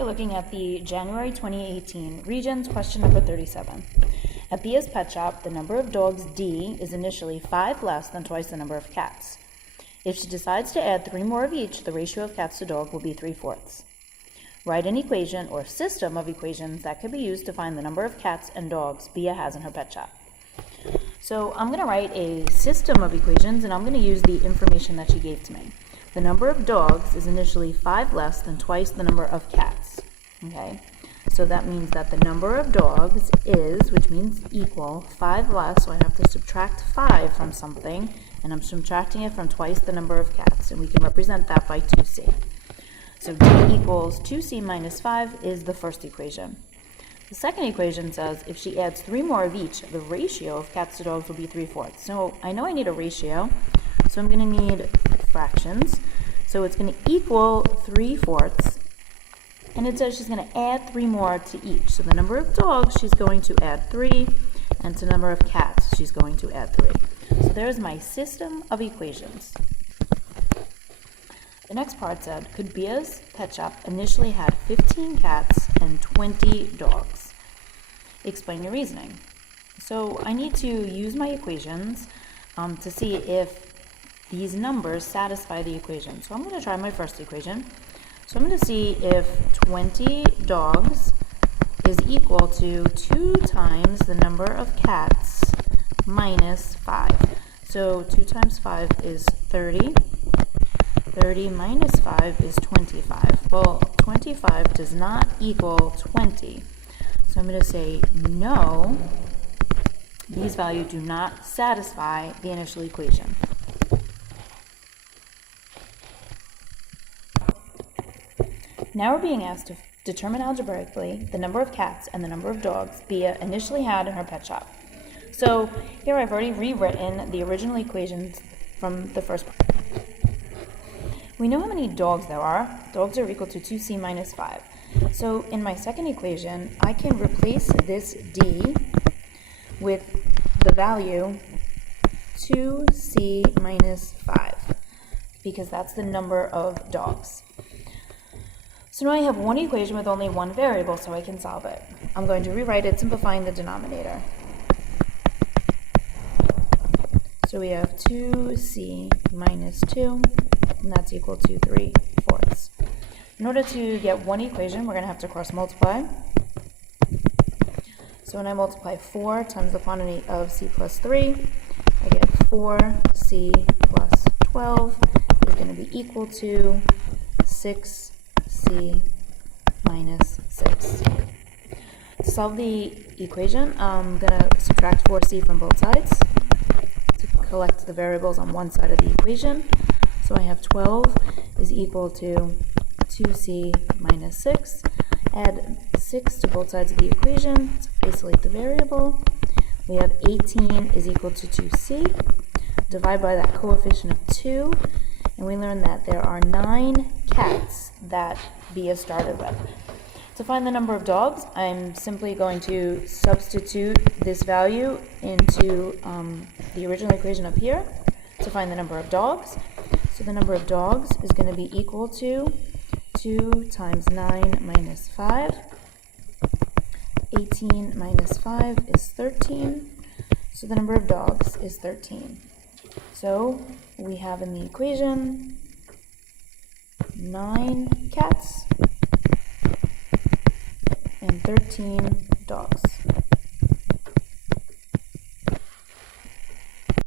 We're looking at the January 2018 Regions, question number 37. At Bia's pet shop, the number of dogs D is initially 5 less than twice the number of cats. If she decides to add 3 more of each, the ratio of cats to dog will be 3/4. Write an equation or system of equations that could be used to find the number of cats and dogs Bia has in her pet shop. So I'm going to write a system of equations, and I'm going to use the information that she gave to me. The number of dogs is initially 5 less than twice the number of cats. Okay, so that means that the number of dogs is, which means equal, 5 less, so I have to subtract 5 from something, and I'm subtracting it from twice the number of cats, and we can represent that by 2c. So D equals 2c minus 5 is the first equation. The second equation says if she adds 3 more of each, the ratio of cats to dogs will be 3/4. So I know I need a ratio, so I'm going to need fractions. So it's going to equal 3/4, and it says she's going to add 3 more to each. So the number of dogs, she's going to add 3, and to the number of cats, she's going to add 3. So there's my system of equations. The next part said, could Bia's pet shop initially had 15 cats and 20 dogs? Explain your reasoning. So I need to use my equations to see if these numbers satisfy the equation. So I'm going to try my first equation. So I'm going to see if 20 dogs is equal to 2 times the number of cats minus 5. So 2 times 5 is 30. 30 minus 5 is 25. Well, 25 does not equal 20. So I'm going to say no, these values do not satisfy the initial equation. Now we're being asked to determine algebraically the number of cats and the number of dogs Bia initially had in her pet shop. So here I've already rewritten the original equations from the first part. We know how many dogs there are. Dogs are equal to 2c minus 5. So in my second equation, I can replace this d with the value 2c minus 5, because that's the number of dogs. So now I have one equation with only one variable, so I can solve it. I'm going to rewrite it, simplifying the denominator. So we have 2c minus 2, and that's equal to 3/4. In order to get one equation, we're going to have to cross multiply. So when I multiply 4 times the quantity of c plus 3, I get 4c plus 12 is going to be equal to 6c minus 6. To solve the equation, I'm going to subtract 4c from both sides to collect the variables on one side of the equation. So I have 12 is equal to 2c minus 6. Add 6 to both sides of the equation to isolate the variable. We have 18 is equal to 2c. Divide by that coefficient of 2, and we learn that there are 9 cats that Bia started with. To find the number of dogs, I'm simply going to substitute this value into the original equation up here to find the number of dogs. So the number of dogs is going to be equal to 2 times 9 minus 5. 18 minus 5 is 13. So the number of dogs is 13. So we have in the equation 9 cats and 13 dogs.